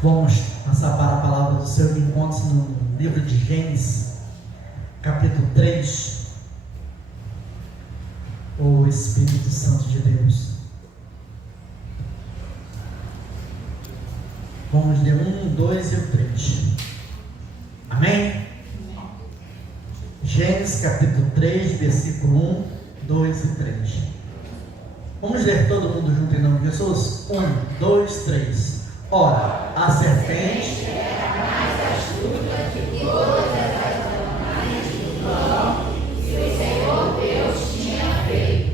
Vamos passar para a palavra do Senhor que encontra-se no livro de Gênesis, capítulo 3. O Espírito Santo de Deus. Vamos ler 1, 2 e o 3. Amém? Gênesis capítulo 3, versículo 1, 2 e 3. Vamos ler todo mundo junto em nome de Jesus? 1, 2, 3. Ora, a serpente era mais astuta que todas as animais do campo que o Senhor Deus tinha feito.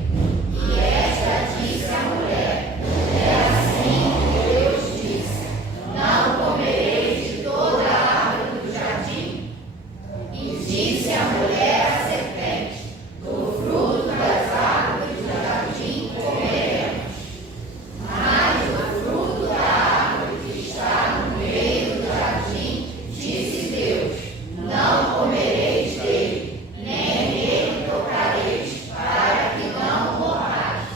E esta disse à mulher: é assim que Deus disse: não comereis de toda a árvore do jardim. E disse a mulher à serpente: do fruto das árvores do jardim comeremos, mas do fruto da árvore que está no meio do jardim, disse Deus: não comereis dele, nem nele tocareis, para que não morrais.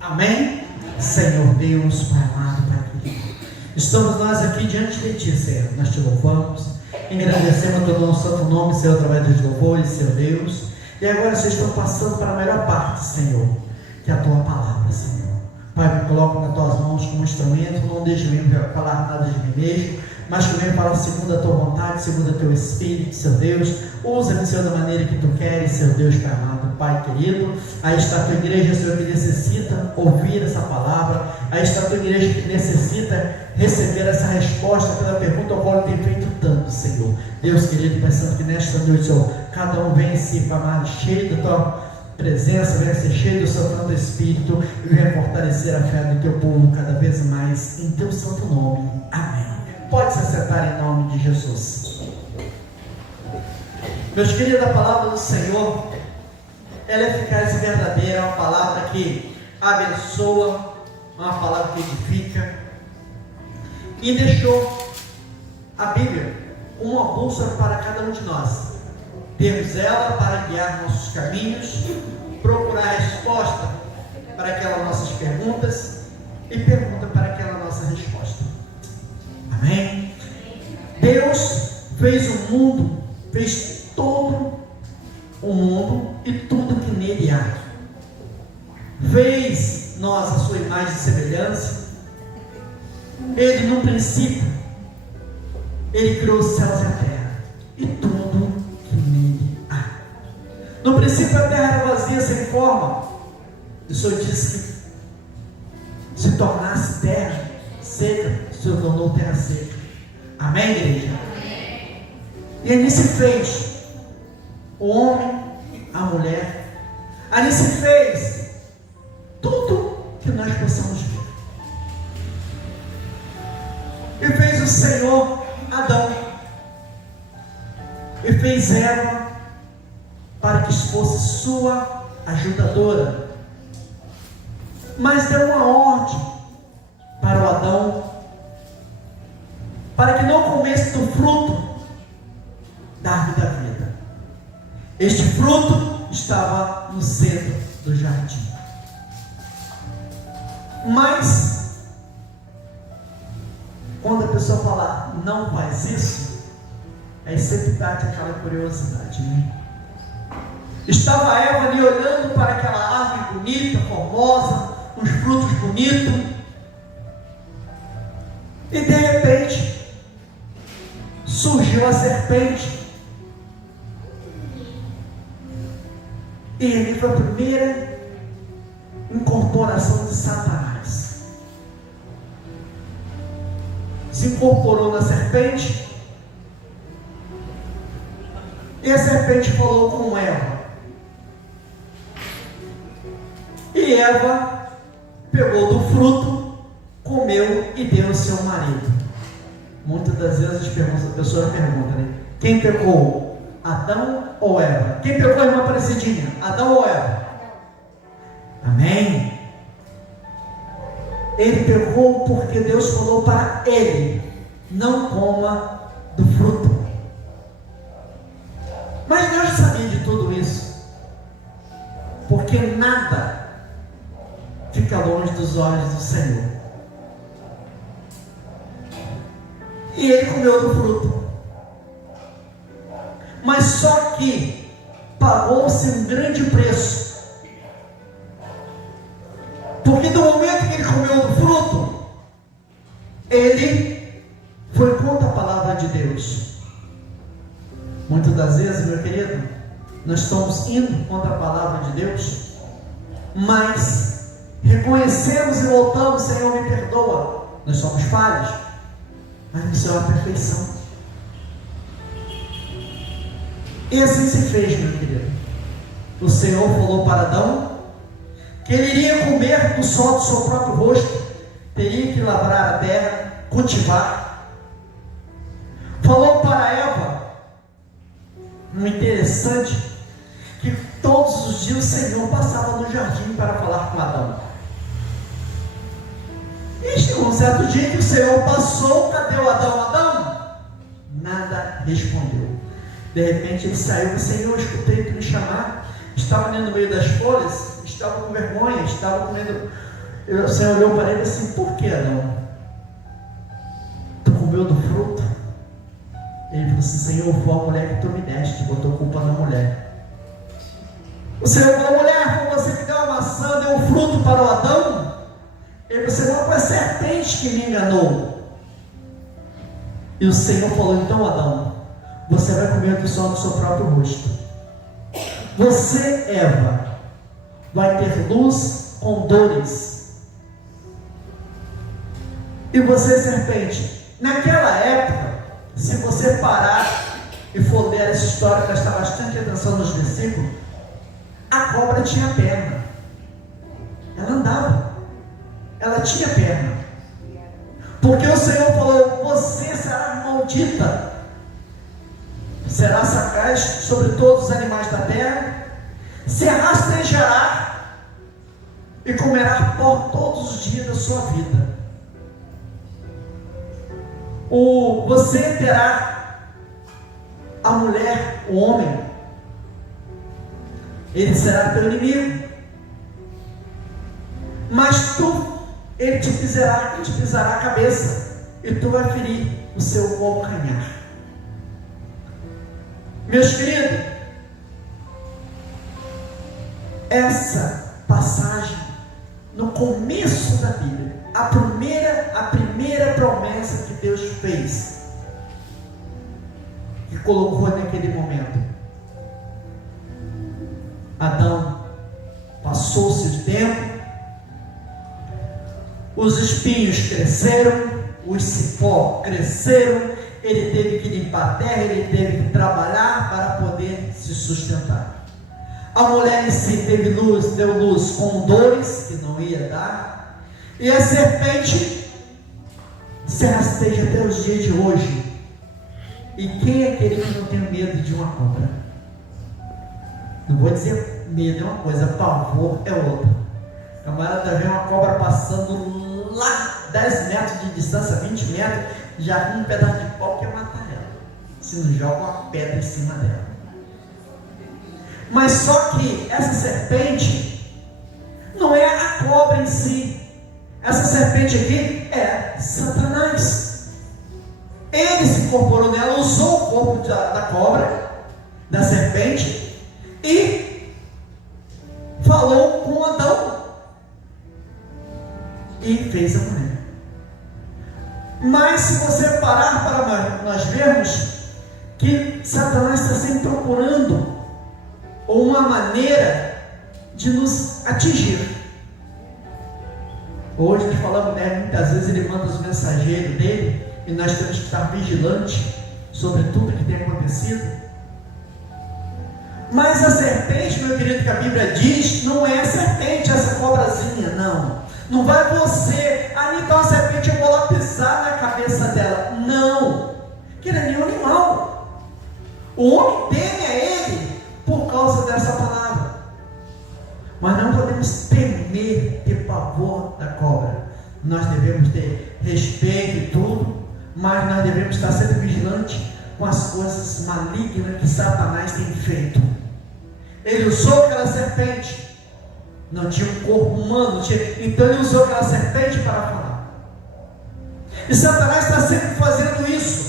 Amém? Senhor Deus, Pai amado, Pai querido, estamos nós aqui diante de Ti, Senhor. Nós Te louvamos, agradecemos todo o nosso santo nome, Senhor, através dos louvores, Senhor Deus. E agora, Senhor, estou passando para a melhor parte, Senhor, que é a Tua palavra, Senhor. Pai, me coloco nas Tuas mãos como instrumento, não deixe eu falar nada de mim mesmo, mas que eu venha falar segundo a Tua vontade, segundo o Teu Espírito, Senhor Deus. Usa-me, Senhor, da maneira que Tu queres, Senhor Deus, Pai amado, Pai querido. Aí está a Tua igreja, Senhor, que necessita ouvir essa palavra. Aí está a Tua igreja que necessita receber essa resposta pela pergunta ao qual tem feito tanto, Senhor. Deus querido, pensando que nesta noite, Senhor, cada um vem se amar cheio da Tua presença, venha ser cheio do Seu Santo Espírito e venha fortalecer a fé do Teu povo cada vez mais, em Teu santo nome. Amém. Pode se assentar em nome de Jesus. Meus queridos, a palavra do Senhor, ela é eficaz e verdadeira, é uma palavra que abençoa, uma palavra que edifica, e deixou a Bíblia uma bússola para cada um de nós. Temos ela para guiar nossos caminhos, procurar resposta para aquelas nossas perguntas e pergunta para aquela nossa resposta. Amém? Deus fez o mundo, fez todo o mundo e tudo que nele há. Fez nós a sua imagem e semelhança. Ele, no princípio, Ele criou os céus e a terra e tudo que nele há. No princípio a terra era vazia, sem forma. O Senhor disse que se tornasse terra seca, o Senhor tornou terra seca. Amém, igreja? Amém. E ali se fez o homem, a mulher. Ali se fez tudo que nós possamos ver. E fez o Senhor Adão. E fez Eva para que fosse sua ajudadora. Mas deu uma ordem para o Adão para que não comesse do fruto da árvore da vida. Este fruto estava no centro do jardim. Mas quando a pessoa fala não faz isso, aí sempre bate aquela curiosidade, né? Estava Eva ali olhando para aquela árvore bonita, formosa, os frutos bonitos, e de repente surgiu a serpente. E ali foi a primeira incorporação de Satanás. Se incorporou na serpente, e a serpente falou com Eva. E Eva pegou do fruto, comeu e deu ao seu marido. Muitas das vezes as pessoas perguntam, né? Quem pecou? Adão ou Eva? Quem pecou, irmã Aparecidinha? Adão ou Eva? Amém? Ele pecou porque Deus falou para ele: não coma do fruto. Mas Deus sabia de tudo isso, porque nada fica longe dos olhos do Senhor. e ele comeu do fruto. Mas só que pagou-se um grande preço, porque do momento que ele comeu do fruto, ele foi contra a palavra de Deus. Muitas das vezes, meu querido, nós estamos indo contra a palavra de Deus, mas reconhecemos e voltamos: Senhor, me perdoa. Nós somos falhos, mas o Senhor é a perfeição. E assim se fez, meu querido. O Senhor falou para Adão que ele iria comer do sol do seu próprio rosto, teria que lavrar a terra, cultivar. Falou para Eva, interessante, que todos os dias o Senhor passava no jardim para falar com Adão. E chegou um certo dia que o Senhor passou: cadê o Adão? Adão? Nada respondeu. De repente ele saiu: Senhor, escutei tu me chamar. Estava ali no meio das folhas, estava com vergonha, estava comendo. O Senhor olhou para ele assim: por que, Adão? Tu comeu do fruto? Ele falou assim: Senhor, foi a mulher que tu me deste, botou culpa na mulher. O Senhor falou: mulher, foi você que deu a maçã, deu o fruto para o Adão? Ele falou: Senhor, foi a serpente que me enganou. E o Senhor falou: então, Adão, você vai comer do sol do seu próprio rosto. Você, Eva, vai ter luz com dores. E você, serpente, naquela época, se você parar e for ler essa história, prestar bastante atenção nos versículos, a cobra tinha perna. Ela andava. Ela tinha perna. Porque o Senhor falou: você será maldita, será sagaz sobre todos os animais da terra, se rastejará e comerá pó todos os dias da sua vida. Você terá a mulher, o homem, ele será teu inimigo, mas ele te pisará a cabeça, e tu vai ferir o seu calcanhar. Meus queridos, essa passagem, no começo da Bíblia, a primeira promessa que Deus fez, que colocou naquele momento: Adão, passou-se o tempo, os espinhos cresceram, os cipó cresceram, ele teve que limpar a terra, ele teve que trabalhar para poder se sustentar. A mulher em si teve luz, deu luz com dores que não ia dar, e a serpente se rasteja até os dias de hoje. E quem é aquele que não tem medo de uma cobra? Não vou dizer medo é uma coisa, pavor é outra. A camarada vê uma cobra passando lá 10 metros de distância, 20 metros, já com um pedaço de pau que ia matar ela, se não joga uma pedra em cima dela. Mas só que essa serpente não é a cobra em si. Essa serpente aqui é Satanás. Ele se incorporou nela, usou o corpo da cobra, da serpente, e falou com Adão e fez a mulher. Mas se você parar para nós vermos que Satanás está sempre procurando uma maneira de nos atingir. Hoje nós falamos, muitas vezes ele manda os mensageiros dele, e nós temos que estar vigilantes sobre tudo que tem acontecido. Mas a serpente, meu querido, que a Bíblia diz, não é a serpente, essa cobrazinha, não. Não vai você, então a serpente, eu vou lá pisar na cabeça dela. Não, que ele é nenhum animal. O homem teme a ele por causa dessa palavra. Mas não podemos temer, ter pavor da cobra. Nós devemos ter respeito e tudo, mas nós devemos estar sempre vigilantes com as coisas malignas que Satanás tem feito. Ele usou aquela serpente, não tinha um corpo humano, então ele usou aquela serpente para falar. E Satanás está sempre fazendo isso.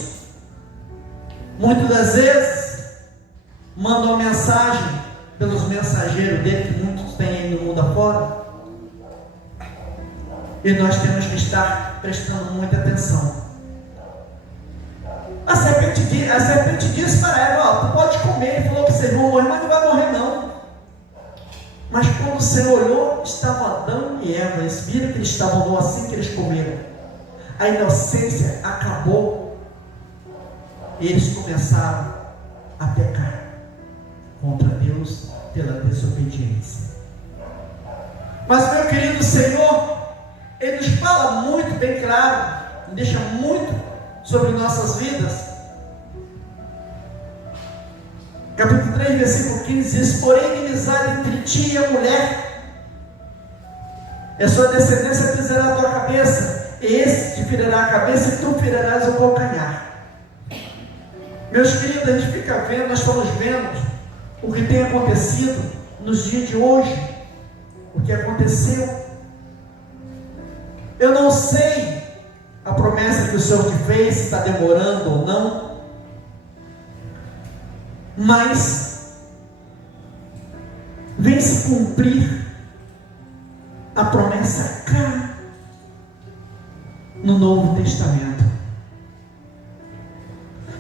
Muitas das vezes manda uma mensagem pelos mensageiros dele, que muitos têm aí no mundo afora, e nós temos que estar prestando muita atenção. A serpente disse para ela: tu pode comer. Ele falou que vocês vão morrer, mas não vai morrer não. Mas quando o Senhor olhou, estava Adão e Eva, eles viram que eles estavam nu assim que eles comeram. A inocência acabou e eles começaram a pecar contra Deus pela desobediência. Mas, meu querido Senhor, Ele nos fala muito bem claro, deixa muito sobre nossas vidas. Capítulo 3, versículo 15 diz: porém, inimizade entre ti e a mulher, e a sua descendência pisará a tua cabeça, e esse te ferirá a cabeça, e tu ferirás o calcanhar. Meus queridos, a gente fica vendo, nós estamos vendo o que tem acontecido nos dias de hoje, o que aconteceu. Eu não sei a promessa que o Senhor te fez, se está demorando ou não, mas vem se cumprir a promessa cá no Novo Testamento.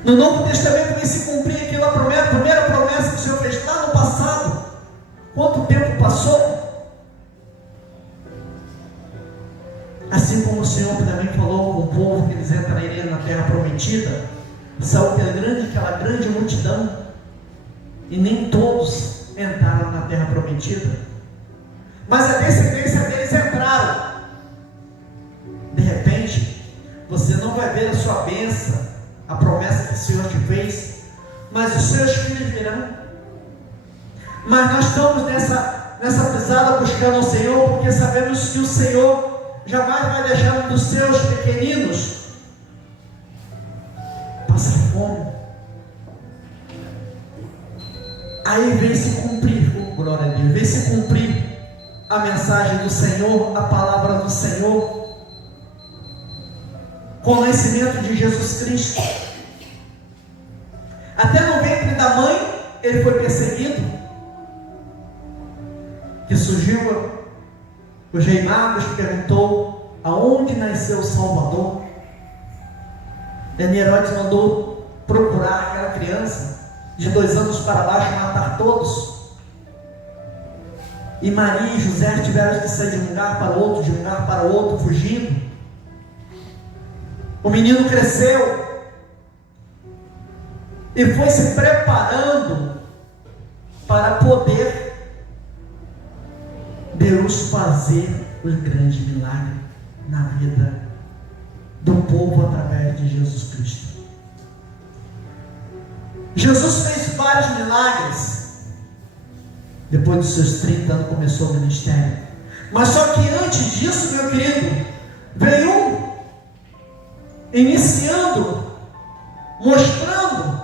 No Novo Testamento vem se cumprir aquela primeira promessa que o Senhor fez lá no passado. Quanto tempo passou? Assim como o Senhor também falou com o povo que eles entrariam na terra prometida, saiu aquela grande multidão, e nem todos entraram na terra prometida, mas a descendência deles entraram. De repente, você não vai ver a sua bênção, a promessa que o Senhor te fez, mas os seus filhos virão. Mas nós estamos nessa pisada buscando o Senhor, porque sabemos que o Senhor jamais vai deixar um dos seus pequeninos passar fome. Aí vem se cumprir, glória a Deus, vem se cumprir a mensagem do Senhor, a palavra do Senhor, com o nascimento de Jesus Cristo. Até no ventre da mãe ele foi perseguido, que surgiu os reis magos, perguntou aonde nasceu o Salvador. E Herodes mandou procurar aquela criança de 2 anos para baixo, matar todos. E Maria e José tiveram que sair de um lugar para outro, de um lugar para outro, fugindo. O menino cresceu e foi se preparando para poder Deus fazer os grandes milagres na vida do povo através de Jesus Cristo. Jesus fez vários milagres. Depois dos seus 30 anos começou o ministério. Mas só que antes disso, meu querido, veio um iniciando, mostrando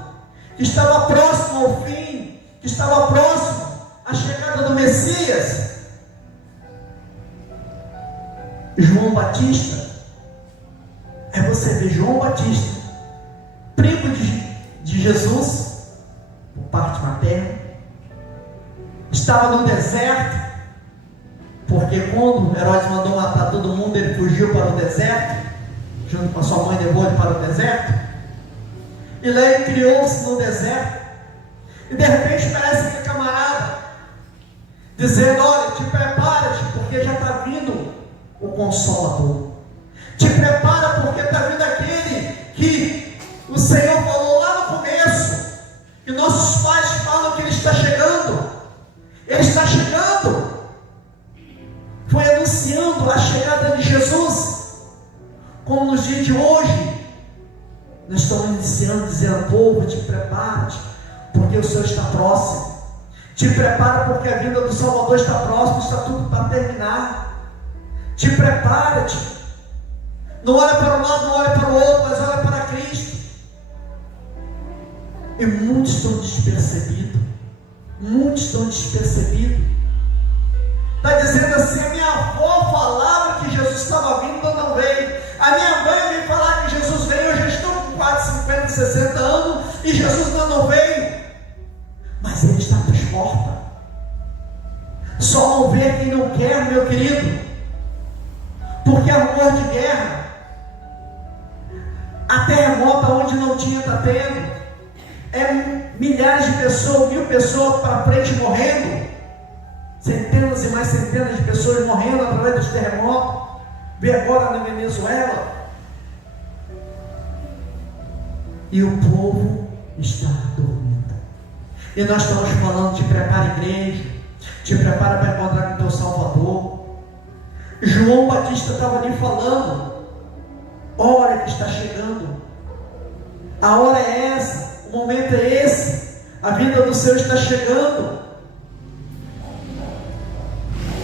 que estava próximo ao fim, que estava próximo à chegada do Messias. João Batista. É você ver João Batista, primo de Jesus, por parte materna, estava no deserto, porque quando Herodes mandou matar todo mundo, ele fugiu para o deserto, junto com a sua mãe, levou ele para o deserto, e lá ele criou-se no deserto, e de repente parece que camarada, dizendo: olha, te prepara-te, porque já está vindo o Consolador, te prepara, porque está vindo aquele que o Senhor falou lá no começo, que nossos pais falam que Ele está chegando. Ele está chegando. Foi anunciando a chegada de Jesus. Como nos dias de hoje, nós estamos iniciando, dizendo: povo, te prepara-te, porque o Senhor está próximo. Te prepara, porque a vinda do Salvador está próximo, está tudo para terminar. Te prepara-te. Não olha para um lado, não olha para o outro, mas olha para Cristo. E muitos estão despercebidos. Muitos estão despercebidos. Está dizendo assim: a minha avó falava que Jesus estava vindo, eu não veio. A minha mãe me falava que Jesus veio, eu já estou com quase 50, 60 anos e Jesus ainda não veio. Mas ele está às portas. Só não vê quem não quer, meu querido. Porque há rumor de guerra. A terremoto onde não tinha está tendo. Milhares de pessoas, 1000 pessoas para frente morrendo. Centenas e mais centenas de pessoas morrendo através dos terremotos. Vê agora na Venezuela. E o povo está dormindo. E nós estamos falando: te prepara a igreja, te prepara para encontrar com o teu Salvador. João Batista estava ali falando: hora que está chegando, a hora é essa, o momento é esse, a vinda do Senhor está chegando.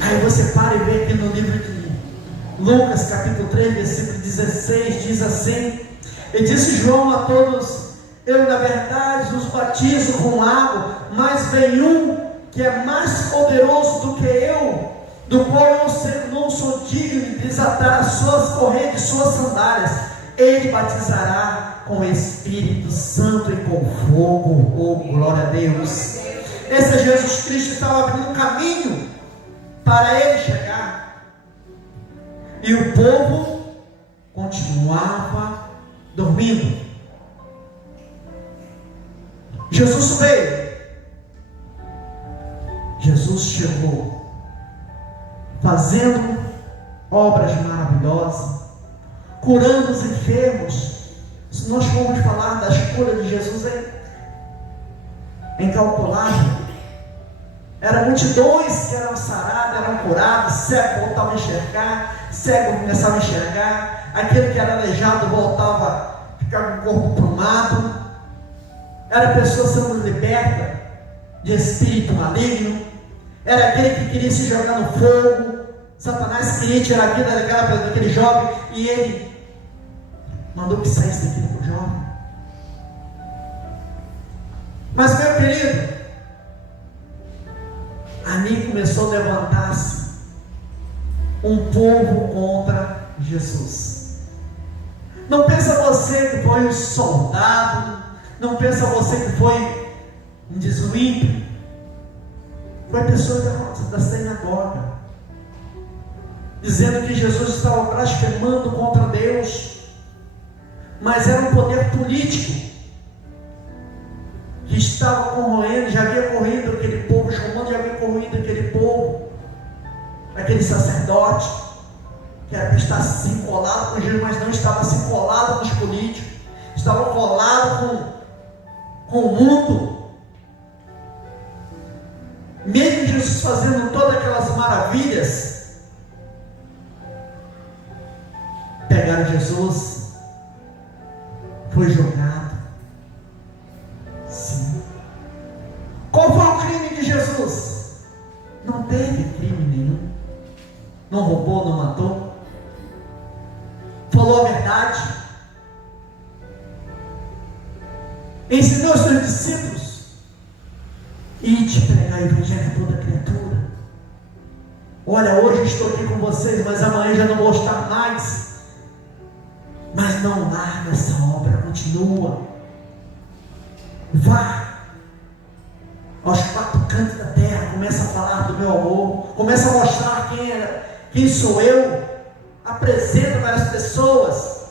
Aí você para e vê aqui no livro de Lucas capítulo 3 versículo 16, diz assim: e disse João a todos: eu na verdade os batizo com água, mas vem um que é mais poderoso do que eu, do qual eu não sou digno de desatar as suas correntes, suas sandálias. Ele batizará com o Espírito Santo e com fogo. Oh, glória a Deus! Esse Jesus Cristo estava abrindo caminho para ele chegar. E o povo continuava dormindo. Jesus veio. Jesus chegou, fazendo obras maravilhosas, curando os enfermos. Se nós formos falar das curas de Jesus, é incalculável. Eram multidões que eram saradas, eram curadas, cego voltava a enxergar, cego começava a enxergar, aquele que era aleijado voltava a ficar com o corpo plumado. Era pessoa sendo liberta de espírito maligno. Era aquele que queria se jogar no fogo. Satanás queria tirar a vida daquele jovem, e ele mandou que saísse daquele jovem. Mas, meu querido, ali começou a levantar-se um povo contra Jesus. Não pensa você que foi um soldado, não pensa você que foi um desvio. Foi pessoa da sinagoga, dizendo que Jesus estava blasfemando contra Deus. Mas era um poder político que estava corroendo, já havia corroído aquele povo, os romanos já haviam corroído aquele povo, aquele sacerdote, que era para estar assim colado com Jesus, mas não estava assim colado com os políticos, estava colado com o mundo. Mesmo Jesus fazendo todas aquelas maravilhas, pegaram Jesus, foi jogado. Sim. Qual foi o crime de Jesus? Não teve crime nenhum. Não roubou, não matou. Falou a verdade. Ensinou os seus discípulos: e te pregar o evangelho a toda criatura. Olha, hoje estou aqui com vocês, mas amanhã já não vou estar mais. Mas não larga essa obra, continua. Vá aos 4 cantos da terra, começa a falar do meu amor, começa a mostrar quem sou eu, apresenta para as pessoas.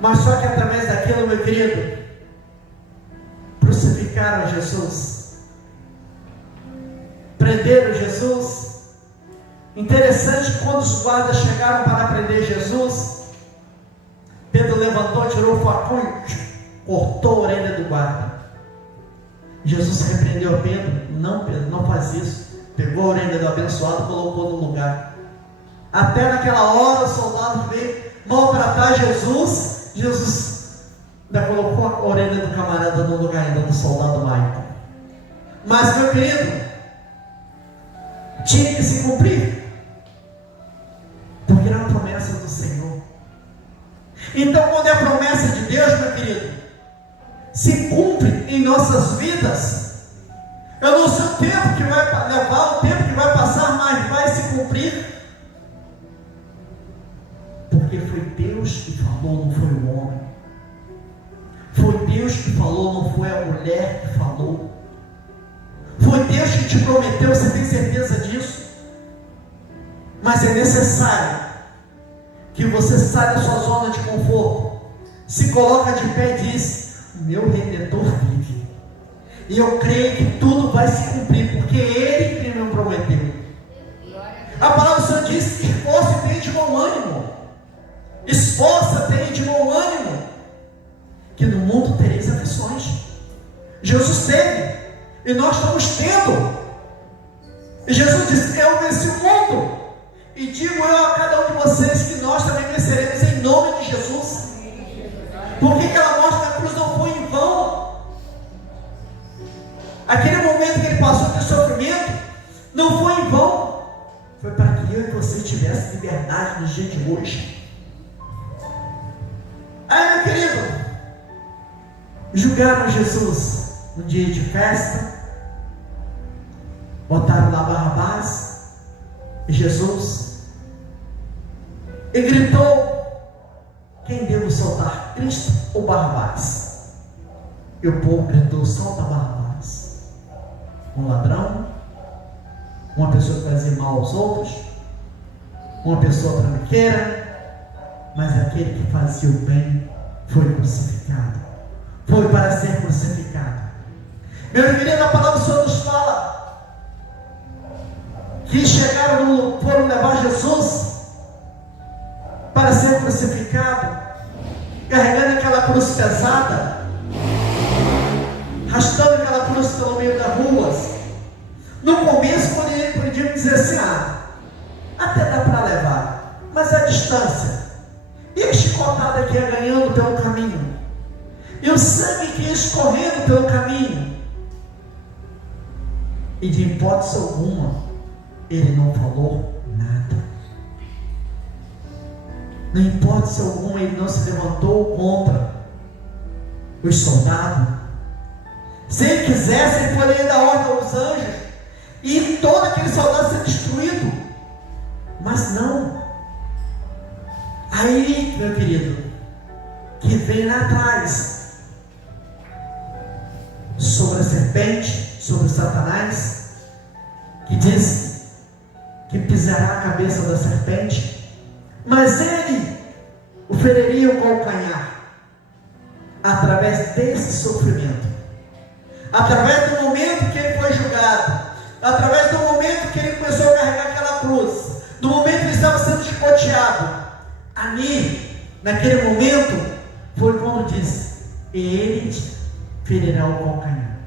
Mas só que através daquilo, meu querido, crucificaram Jesus, prenderam Jesus. Interessante que quando os guardas chegaram para prender Jesus, Pedro levantou, tirou o facão e cortou a orelha do guarda. Jesus repreendeu a Pedro: não, Pedro, não faz isso. Pegou a orelha do abençoado e colocou no lugar. Até naquela hora o soldado veio maltratar Jesus. Jesus ainda colocou a orelha do camarada no lugar ainda do soldado Michael. Mas, meu querido, tinha que se cumprir, porque era a promessa do Senhor. Então, quando é a promessa de Deus, meu querido, se cumpre em nossas vidas. Eu não sei o tempo que vai levar, o tempo que vai passar, mas vai se cumprir, porque foi Deus que falou, não foi o homem. Foi Deus que falou, não foi a mulher que falou. Foi Deus que te prometeu, você tem certeza disso? Mas é necessário que você saia da sua zona de conforto, se coloca de pé e diz: o meu Redentor vive, e eu creio que tudo vai se cumprir, porque Ele que me prometeu. A palavra do Senhor diz: esforça e tem de bom ânimo. Esforça, tem de bom ânimo, que no mundo tereis aflições. Jesus teve, e nós estamos tendo. E Jesus disse: eu venci o mundo, e digo eu a cada um de vocês que nós também venceremos em nome de Jesus. Porque aquela morte na cruz não foi em vão. Aquele momento que Ele passou de sofrimento não foi em vão. Foi para que eu e você tivesse liberdade no dia de hoje. Aí, meu querido, julgaram Jesus no dia de festa, botaram lá Barrabás e Jesus, e gritou: quem devo soltar, Cristo ou Barrabás? E o povo gritou: solta Barrabás. Um ladrão, uma pessoa que fazia mal aos outros, uma pessoa trambiqueira, mas aquele que fazia o bem foi crucificado, foi para ser crucificado. Meu querido, a palavra do Senhor nos fala que foram levar Jesus para ser crucificado, carregando aquela cruz pesada, arrastando aquela cruz pelo meio das ruas. No começo podiam dizer assim: até dá para levar, mas a distância, e a chicotada que ia ganhando pelo caminho, e o sangue que ia escorrendo pelo caminho, e de hipótese alguma Ele não falou nada. Na hipótese alguma Ele não se levantou contra os soldados. Se Ele quisesse, Ele poderia dar ordem aos anjos e todo aquele soldado ser destruído, mas não. Aí, meu querido, que vem lá atrás, sobre a serpente, sobre Satanás, que diz que pisará a cabeça da serpente, mas ele o feriria o calcanhar. Através desse sofrimento, através do momento que ele foi julgado, através do momento que ele começou a carregar aquela cruz, do momento que ele estava sendo chicoteado, ali, naquele momento, foi quando disse: ele ferirá o calcanhar.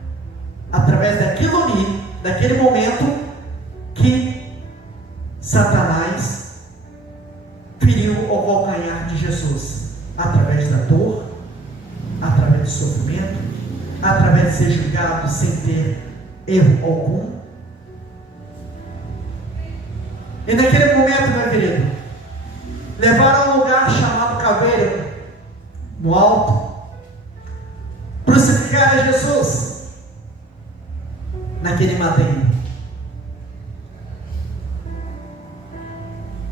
Através daquilo ali, daquele momento, que Satanás feriu o calcanhar de Jesus, através da dor, através do sofrimento, através de ser julgado sem ter erro algum. E naquele momento, meu querido, levaram a um lugar chamado Calvário, no alto, crucificaram Jesus naquele madeiro.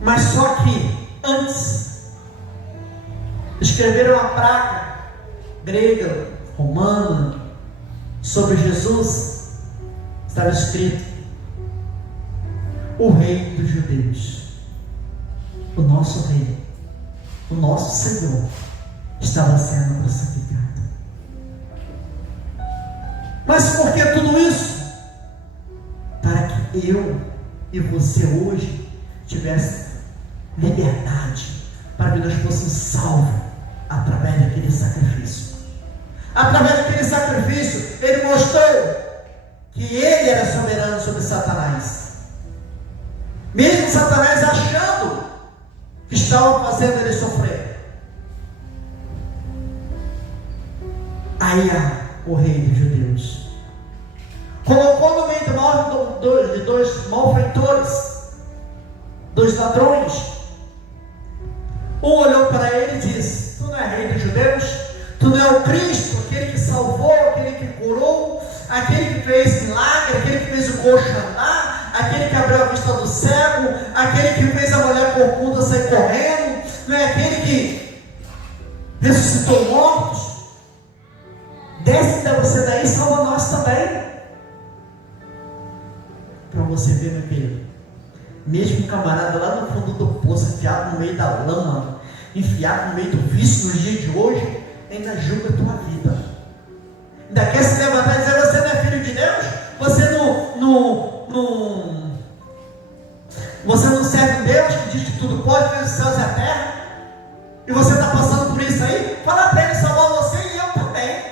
Mas só que antes escreveram uma placa grega, romana, sobre Jesus. Estava escrito: o Rei dos Judeus. O nosso Rei, o nosso Senhor, estava sendo crucificado. Mas por que tudo isso? Para que eu e você hoje tivesse liberdade, para que nós fôssemos salvos através daquele sacrifício. Através daquele sacrifício, Ele mostrou que Ele era soberano sobre Satanás. Mesmo Satanás achando que estava fazendo ele sofrer. Aí o Rei dos Judeus colocou no meio de dois malfeitores, dois ladrões. Um olhou para ele e disse: tu não é Rei dos Judeus? Tu não é o Cristo, aquele que salvou, aquele que curou, aquele que fez milagre, aquele que fez o coxo andar, aquele que abriu a vista do cego, aquele que fez a mulher corcunda sair correndo, não é aquele que ressuscitou mortos. Desce você daí e salva nós também. Para você ver, meu querido, mesmo um camarada lá no fundo do poço, enfiado no meio da lama, enfiado no meio do vício nos dias de hoje, ainda julga a tua vida. Ainda quer se levantar e dizer: você não é filho de Deus? Você você não serve Deus que diz que tudo pode, fez os céus e a terra, e você está passando por isso aí? Fala para Ele salvar você e eu também.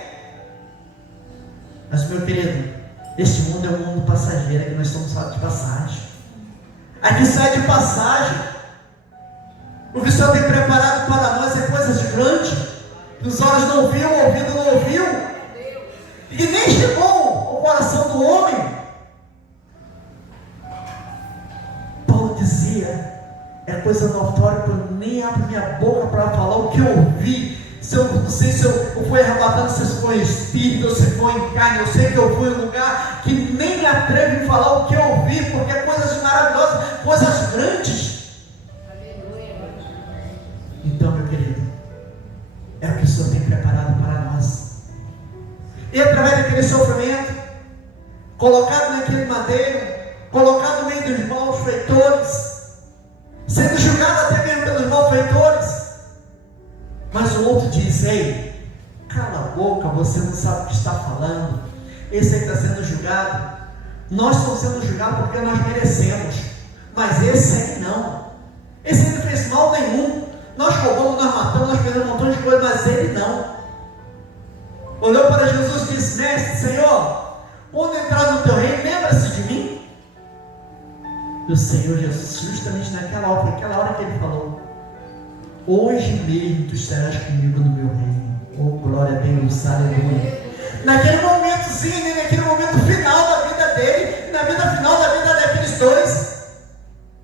Mas, meu querido, este mundo é um mundo passageiro, que nós estamos só de passagem. Aqui sai de passagem. O que o Senhor tem preparado para nós é coisas grandes, que os olhos não viu, o ouvido não ouviu, e que nem chegou ao coração do homem. Paulo dizia: é coisa notória que eu nem abro minha boca para falar o que eu ouvi. Não sei se eu fui arrebatado, se foi em espírito, ou se foi em carne. Eu sei que eu fui em um lugar que nem me atrevo em falar o que eu ouvi, porque é coisas maravilhosas, coisas grandes. Então, meu querido, é o que o Senhor tem preparado para nós. E através daquele sofrimento, colocado naquele madeiro, colocado no meio dos malfeitores, sendo julgado até mesmo pelos malfeitores. Mas o outro diz: ei, cala a boca, você não sabe o que está falando. Esse aí está sendo julgado. Nós estamos sendo julgados porque nós merecemos, mas esse aí não. Esse aí não fez mal nenhum. Nós roubamos, nós matamos, nós fizemos um montão de coisas, mas ele não. Olhou para Jesus e disse: mestre, Senhor, quando entrar no teu reino, lembra-se de mim. E o Senhor Jesus, justamente naquela hora que ele falou: hoje mesmo tu estarás comigo no meu reino. Oh, glória a Deus, aleluia. Naquele momentozinho, naquele momento final da vida dele, na vida final da vida daqueles dois,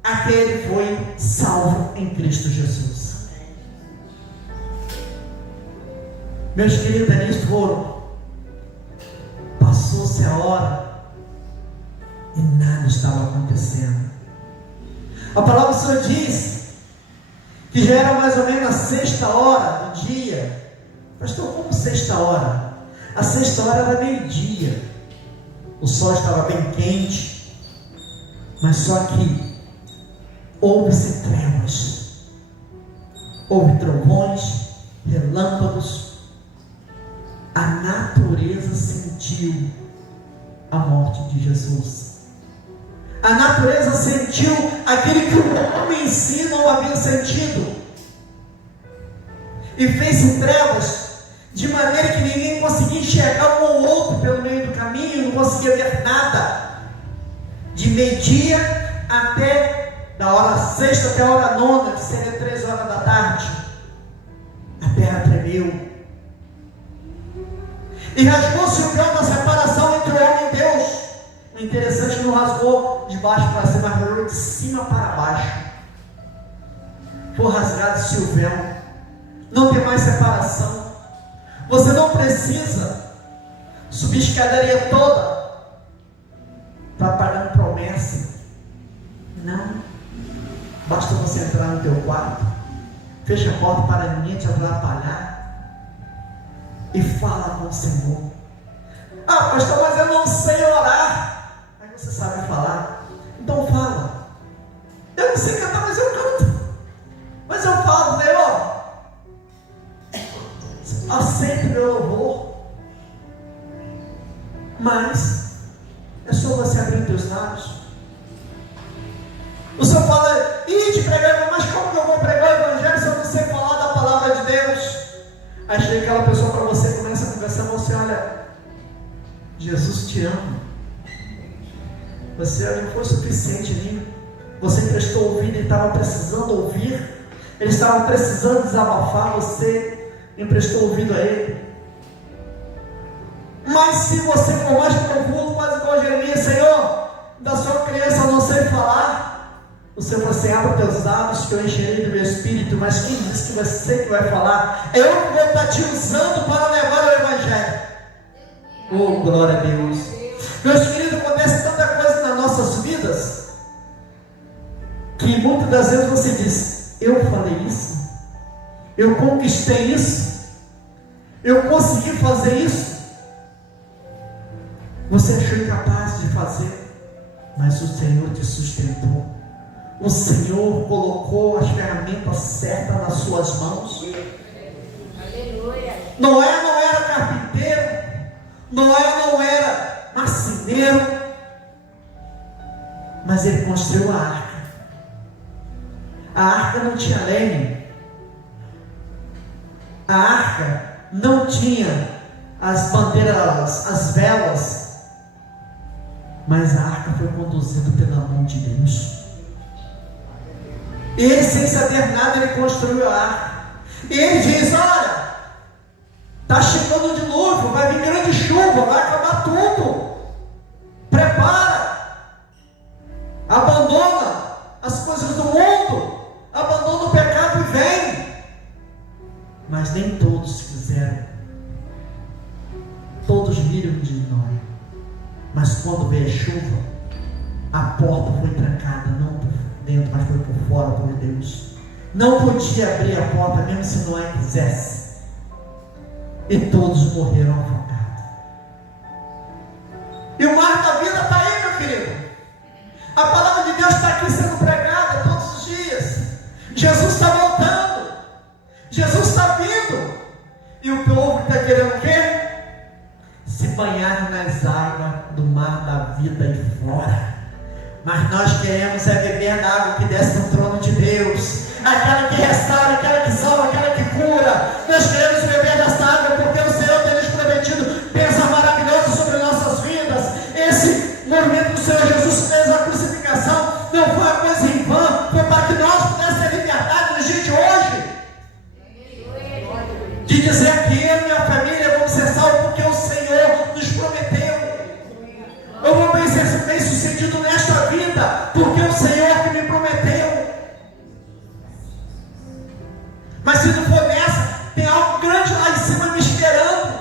aquele foi salvo em Cristo Jesus. Meus queridos, eles foram. Passou-se a hora e nada estava acontecendo. A palavra do Senhor diz que já era mais ou menos a 6ª hora do dia. Pastor, como 6ª hora? A 6ª hora era meio-dia. O sol estava bem quente, mas só que houve-se trevas, houve trovões, relâmpagos. A natureza sentiu a morte de Jesus. A natureza sentiu aquele que o homem em si não havia sentido, e fez trevas de maneira que ninguém conseguia enxergar um ou outro pelo meio do caminho, não conseguia ver nada. De meio-dia até da hora 6ª até a hora 9ª, que seria 3 horas da tarde, a terra tremeu. E rasgou-se o véu da separação entre o homem e Deus. O interessante é que não rasgou de baixo para cima, mas rasgou de cima para baixo. Foi rasgado-se o véu. Não tem mais separação. Você não precisa subir a escadaria toda para pagar promessa. Não. Basta você entrar no teu quarto, fecha a porta para ninguém te atrapalhar e fala com o Senhor. Ah, pastor, mas eu não sei orar. Aí você sabe falar. Então fala. Eu não sei cantar, mas eu canto. Mas eu falo: Senhor, aceita o meu louvor. Mas é só você abrir teus lábios. O Senhor fala: ide pregar, mas como que eu vou pregar o evangelho se eu não sei falar da palavra de Deus? Aí chega aquela pessoa para você, começa a conversar com você: olha, Jesus te ama. Você não foi suficiente ali. Você prestou ouvido, ele estava precisando ouvir. Ele estava precisando desabafar. Você emprestou ouvido a ele. Mas se você for mais profundo, quase igual a Jeremias: Senhor, da sua criança eu não sei falar. O Senhor falou assim: abra teus lábios que eu encherei do meu espírito. Mas quem disse que você que vai falar? Eu que vou estar te usando para levar o evangelho. Oh, glória a Deus. Meus queridos, acontece tanta coisa nas nossas vidas que muitas das vezes você diz: eu falei isso. Eu conquistei isso, eu consegui fazer isso. Você achou incapaz de fazer, mas o Senhor te sustentou. O Senhor colocou as ferramentas certas nas suas mãos. Aleluia. Noé não era carpinteiro, Noé não era marceneiro, mas ele construiu a arca. A arca não tinha leme, a arca não tinha as bandeiras, as velas, mas a arca foi conduzida pela mão de Deus. Ele, sem saber nada, ele construiu a arca. E ele diz: olha, está chegando o dilúvio, vai vir grande chuva, vai acabar tudo. Prepara, abandona as coisas do mundo, abandona o pecado e vem. Mas nem todos quiseram. Todos viram de Noé. Mas quando veio a chuva, a porta foi trancada, não por dentro, mas foi por fora por Deus. Não podia abrir a porta, mesmo se Noé quisesse. E todos morreram afogados. E o mar da vida está aí, meu querido. A palavra de Deus está aqui sendo pregada todos os dias. Jesus está voltando. Jesus está vindo. E o povo está querendo o quê? Se banhar nas águas do mar da vida aí fora. Mas nós queremos beber da água que desce do trono de Deus, aquela que restaura, aquela que salva, aquela que cura. Nós queremos beber dessa água porque o Senhor tem nos prometido bênçãos maravilhosas sobre nossas vidas. Esse movimento do Senhor Jesus fez a crucificação, não foi uma coisa em vão, foi para que nós pudéssemos ser libertados no dia de hoje, de dizer que eu e minha família vamos ser salvos porque o Senhor nos prometeu. Eu vou ser bem sucedido nesta vida porque o Senhor que me prometeu. Mas se não for nessa, tem algo grande lá em cima me esperando.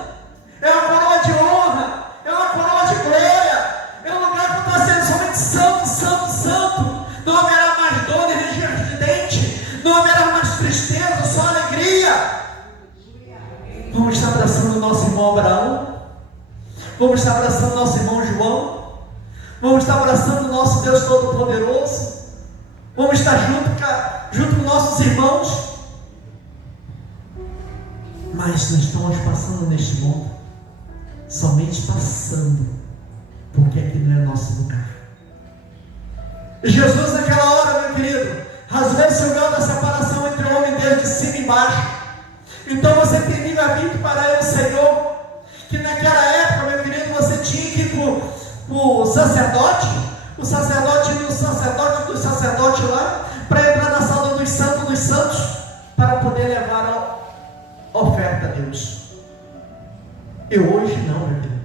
É uma coroa de honra, é uma coroa de glória, é um lugar que está sendo somente santo, santo, santo. Não haverá mais dor e ranger de dente, não haverá mais tristeza, só alegria. Vamos estar abraçando o nosso irmão Abraão, vamos estar abraçando o nosso irmão João, vamos estar abraçando o nosso Deus Todo-Poderoso, vamos estar junto com nossos irmãos. Mas nós estamos passando neste mundo, somente passando, porque aqui não é nosso lugar. Jesus naquela hora, meu querido, rasgou-se o véu da separação entre o homem e Deus, de cima e embaixo. Então você tem livre-arbítrio para ir ao Senhor, que naquela época, meu querido, você tinha que ir para o sacerdote e o sacerdote do sacerdote lá, para entrar na sala dos santos, para poder levar a oferta a Deus. E hoje não, meu querido,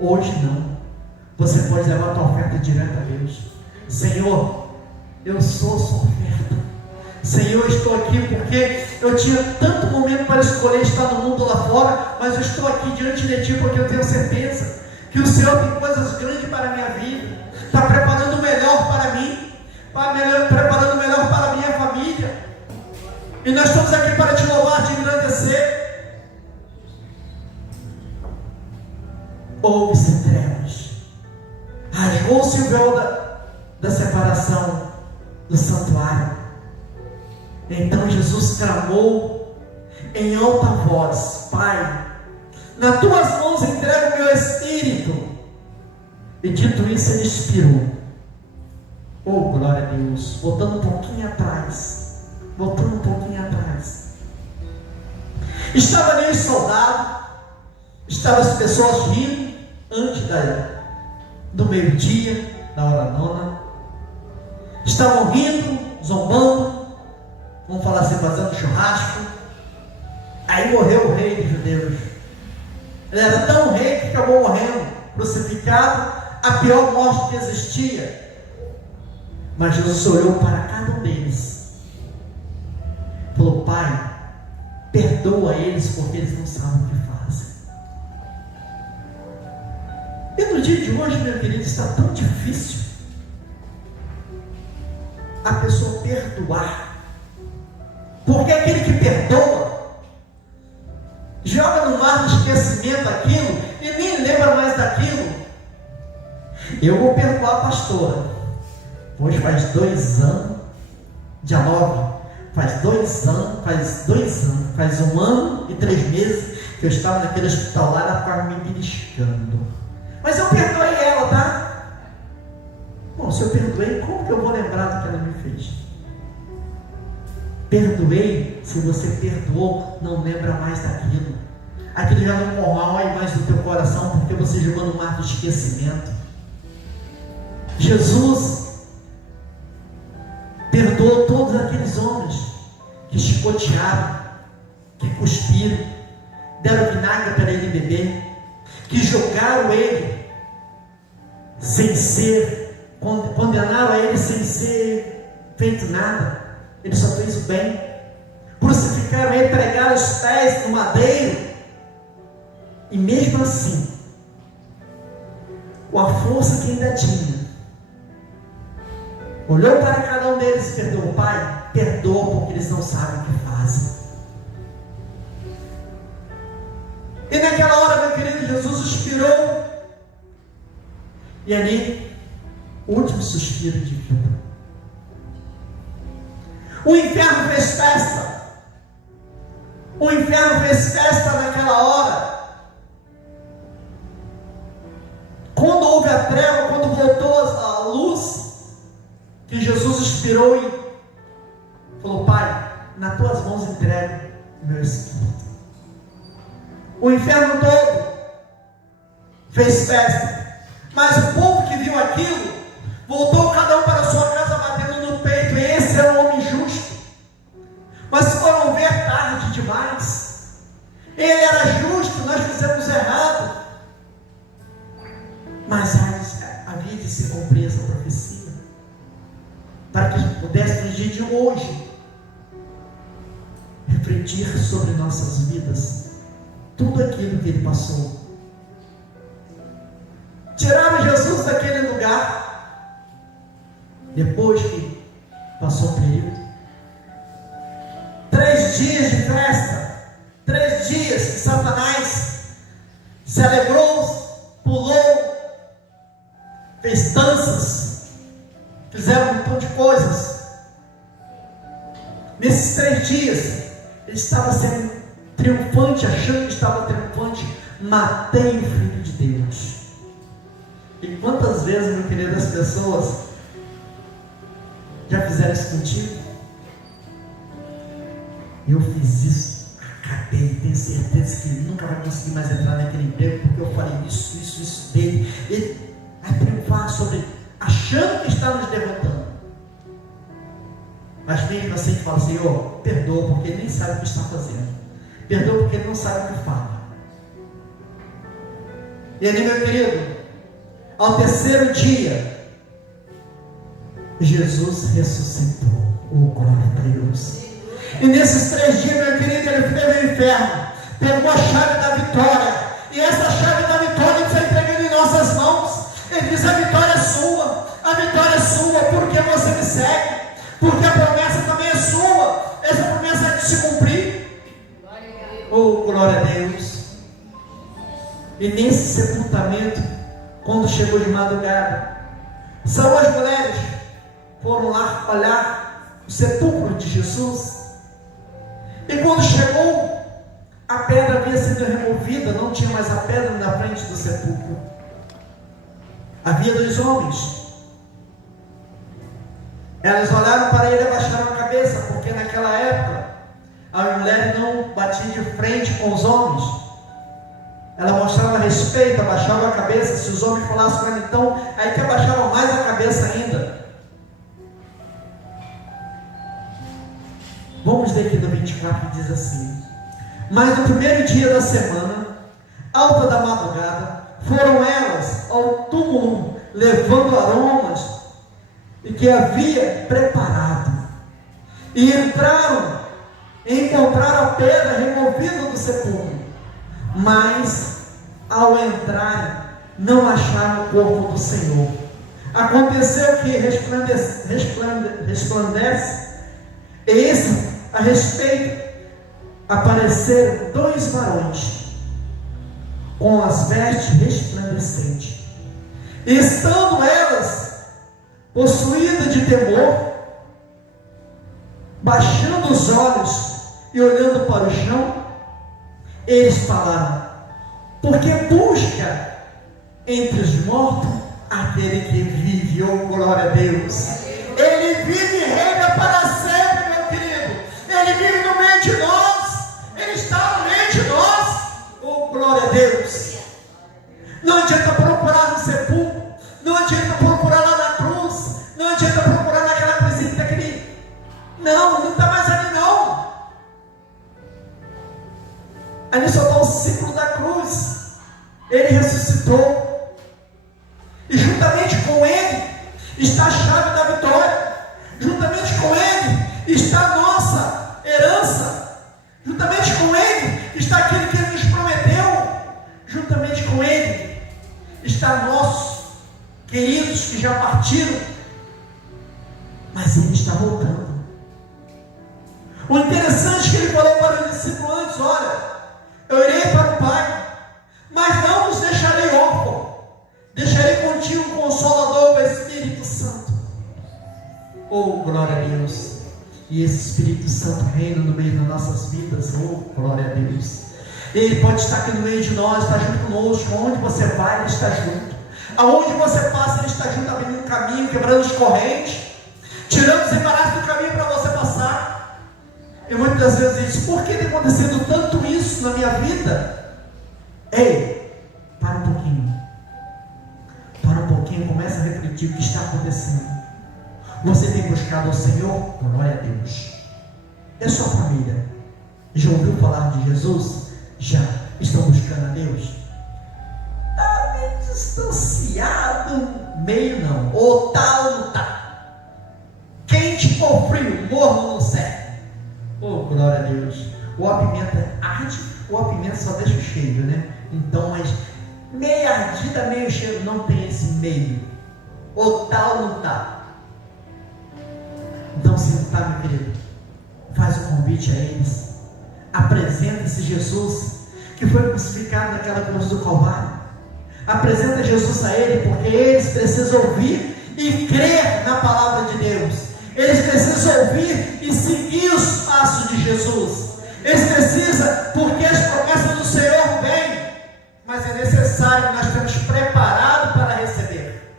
hoje não. Você pode levar a tua oferta direto a Deus. Senhor, eu sou a sua oferta. Senhor, eu estou aqui porque eu tinha tanto momento para escolher estar no mundo lá fora, mas eu estou aqui diante de Ti porque eu tenho certeza que o Senhor tem coisas grandes para a minha vida, está preparando o melhor para mim, preparando o melhor para a minha família, e nós estamos aqui para Te louvar, Te engrandecer. Houve-se trevas, rasgou-se o véu da separação do santuário. Então Jesus clamou em alta voz: Pai, nas tuas mãos entrego o meu espírito. E dito isso, ele expirou. Oh, glória a Deus. Voltando um pouquinho atrás. Estava ali os soldados, estavam as pessoas rindo antes do meio-dia, da hora nona. Estavam rindo, zombando, vamos falar assim, fazendo churrasco. Aí morreu o rei dos judeus. Ele era tão rei que acabou morrendo, crucificado, a pior morte que existia. Mas Jesus olhou para cada um deles, falou: Pai, perdoa eles porque eles não sabem o que fazem. E no dia de hoje, meu querido, está tão difícil a pessoa perdoar Porque aquele que perdoa, joga no mar do esquecimento aquilo e nem lembra mais daquilo. Eu vou perdoar a pastora, pois faz 2 anos, dia 9, faz 1 ano e 3 meses que eu estava naquele hospital lá, ela ficava me beliscando. Mas eu perdoei ela, tá? Bom, se eu perdoei, como que eu vou lembrar do que ela me fez? Perdoei, se você perdoou, não lembra mais daquilo. Aquilo já não corrói mais do teu coração, porque você jogou no mar do esquecimento. Jesus perdoou todos aqueles homens que chicotearam, que cuspiram, deram vinagre para ele beber, que jogaram ele sem ser, condenaram a ele sem ser feito nada. Ele só fez o bem. Crucificaram ele, pregaram os pés no madeiro, e mesmo assim, com a força que ainda tinha, olhou para cada um deles e perdoou. Pai, perdoa porque eles não sabem o que fazem. E naquela hora, meu querido, Jesus suspirou, e ali, o último suspiro de vida. O inferno fez festa. O inferno fez festa naquela hora. Quando houve a treva, quando voltou a luz, que Jesus expirou e falou: Pai, nas tuas mãos entrego o meu espírito. O inferno todo fez festa, mas o povo que viu aquilo voltou cada um para a sua casa batendo no peito. E esse é um homem justo. Mas foram ver tarde demais. Ele era justo, nós fizemos errado. Mas havia de se cumprir essa profecia, para que pudesse no dia de hoje refletir sobre nossas vidas tudo aquilo que ele passou. Tiraram Jesus daquele lugar, depois que passou o período. 3 dias de festa, 3 dias que Satanás se alegrou, pulou, fez danças, fizeram um montão de coisas. Nesses 3 dias, ele estava sendo triunfante, achando que estava triunfante. Matei o Filho de Deus. E quantas vezes, meu querido, as pessoas já fizeram isso contigo? Eu fiz isso, acabei, tenho certeza que ele nunca vai conseguir mais entrar naquele emprego, porque eu falei isso dele. Ele vai triunfar sobre, achando que está nos derrotando. Mas mesmo assim, ele fala: Senhor, perdoa, porque ele nem sabe o que está fazendo. Perdoa porque ele não sabe o que fala. E ali, meu querido, ao 3º dia, Jesus ressuscitou. Oh, glória a Deus. E nesses 3 dias, meu querido, ele foi ao inferno, pegou a chave da vitória, e essa chave da vitória ele está entregando em nossas mãos. Ele diz: a vitória é sua, porque você me segue, porque a promessa também é sua, essa promessa é de se cumprir. Oh, glória a Deus. E nesse sepultamento, quando chegou de madrugada, são as mulheres foram lá olhar o sepulcro de Jesus. E quando chegou, a pedra havia sido removida, não tinha mais a pedra na frente do sepulcro. Havia 2 homens. Elas olharam para ele e abaixaram a cabeça, porque naquela época a mulher não batia de frente com os homens. Ela mostrava respeito, abaixava a cabeça. Se os homens falassem com ela, então, aí que abaixavam mais a cabeça ainda. Vamos ler aqui do 24, que diz assim: mas no primeiro dia da semana, alta da madrugada, foram elas ao túmulo, levando aromas e que havia preparado, e entraram e encontraram a pedra removida do sepulcro, mas ao entrarem não acharam o corpo do Senhor. Aconteceu que resplandece, a respeito, apareceram 2 varões com as vestes resplandecentes, e estando elas possuídas de temor, baixando os olhos e olhando para o chão, eles falaram: por que busca entre os mortos aquele que vive? Oh, glória a Deus! Ele vive e reina para sempre, meu querido. Ele vive no meio de nós. Ele está no meio de nós. Oh, glória a Deus! Não adianta procurar no sepulcro. Não adianta procurar lá na cruz. Não adianta procurar naquela coisinha daquele. Não está mais ali não. Ali só está o símbolo da cruz. Ele ressuscitou. E juntamente com ele está a chave da vitória. Juntamente com ele está a nossa herança. Juntamente com ele está aquele que ele nos prometeu. Juntamente com ele está nossos queridos que já partiram. Mas ele está voltando. O interessante é que ele falou para o discípulo antes: olha, eu irei para o Pai, mas não os deixarei órfãos. Deixarei contigo o Consolador, o Espírito Santo. Oh, glória a Deus! E esse Espírito Santo reina no meio das nossas vidas. Oh, glória a Deus! Ele pode estar aqui no meio de nós, está junto conosco. Onde você vai, Ele está junto. Aonde você passa, Ele está junto, abrindo um caminho, quebrando as correntes, tirando os embaraços do caminho para você passar. E muitas das vezes diz: por que tem acontecido tanto isso na minha vida? Ei, para um pouquinho. Para um pouquinho, começa a refletir o que está acontecendo. Você tem buscado ao Senhor? Glória a Deus. E a sua família? Já ouviu falar de Jesus? Já estão buscando a Deus? Está meio distanciado, meio não. Ou tá ou não tá. Quente ou frio, morno não serve. Oh, glória a Deus. Ou a pimenta arde, ou a pimenta só deixa o cheiro, né? Então, mas meia ardida, meio cheiro, não tem esse meio. Ou tá ou não tá. Então, se não está, meu querido, faz o convite a eles. Apresenta esse Jesus que foi crucificado naquela cruz do Calvário. Apresenta Jesus a ele, porque eles precisam ouvir e crer na palavra de Deus. Eles precisam ouvir e seguir os passos de Jesus. Eles precisam, porque as promessas do Senhor vêm, mas é necessário que nós estejamos preparados para receber.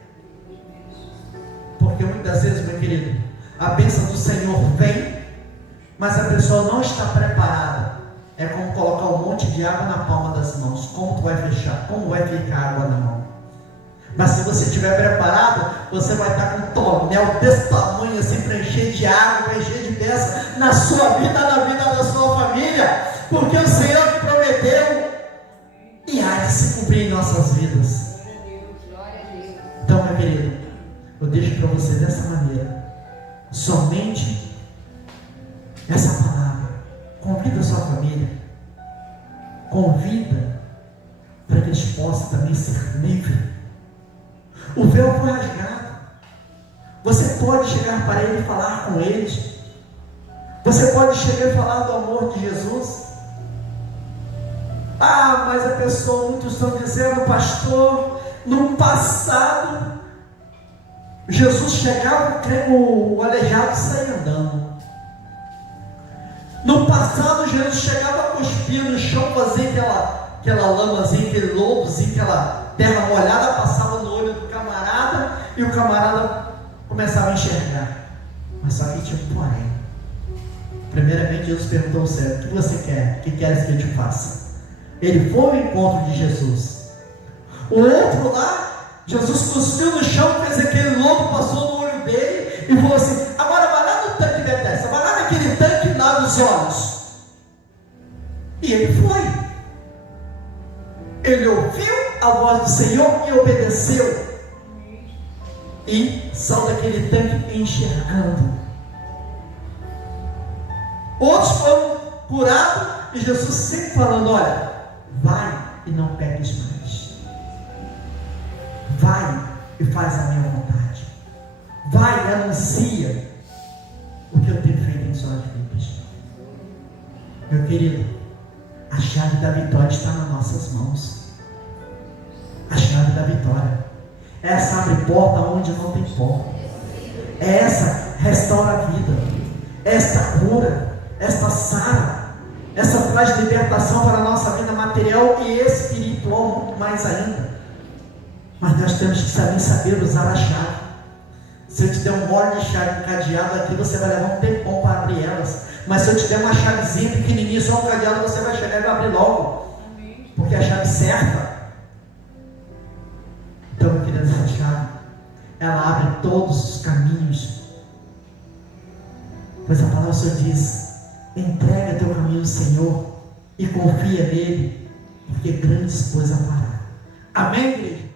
Porque muitas vezes, meu querido, a bênção do Senhor vem, mas a pessoa não está preparada. É como colocar um monte de água na palma das mãos. Como tu vai fechar? Como vai ficar água na mão? Mas se você estiver preparado, você vai estar com um tonel desse tamanho assim, para encher de água, para encher de bênção na sua vida, na vida da sua família. Porque o Senhor te prometeu e há de se cumprir em nossas vidas. Então, meu querido, eu deixo para você dessa maneira. Somente essa palavra. Convida a sua família. Convida para que eles possam também ser livres. O véu foi rasgado. Você pode chegar para ele e falar com eles. Você pode chegar e falar do amor de Jesus. Ah, mas a pessoa, muitos estão dizendo: pastor, no passado Jesus chegava, o aleijado saía andando. No passado, Jesus chegava a cuspir no chão, fazia aquela lamazinha, aquele lodozinho, aquela terra molhada, passava no olho do camarada, e o camarada começava a enxergar. Mas só que tinha um porém. Primeiramente, Jesus perguntou ao céu: o que você quer? O que queres que eu te faça? Ele foi ao encontro de Jesus. O outro lá, Jesus cuspiu no chão, fez aquele lodo, passou no olho dele e falou assim: agora vai lá no tanque de Betesda, vai lá naquele tanque e lava os olhos. E ele foi. Ele ouviu a voz do Senhor e obedeceu. E saiu daquele tanque enxergando. Outros foram curados e Jesus sempre falando: olha, vai e não peques mais. Vai e faz a minha vontade. Vai e anuncia o que eu tenho feito em suas vidas. Meu querido, a chave da vitória está nas nossas mãos. A chave da vitória. Essa abre porta onde não tem porta. Essa restaura a vida. Esta cura. Esta sara. Essa traz libertação para a nossa vida material e espiritual, muito mais ainda. Mas nós temos que saber usar a chave. Se eu te der um molde de chave cadeado aqui, você vai levar um tempão para abrir elas. Mas se eu te der uma chavezinha pequenininha, só um cadeado, você vai chegar e vai abrir logo. Porque a chave certa. Então, meu querido, essa chave, ela abre todos os caminhos. Pois a palavra do Senhor diz: entrega teu caminho ao Senhor e confia nele, porque grandes coisas fará. Amém, igreja?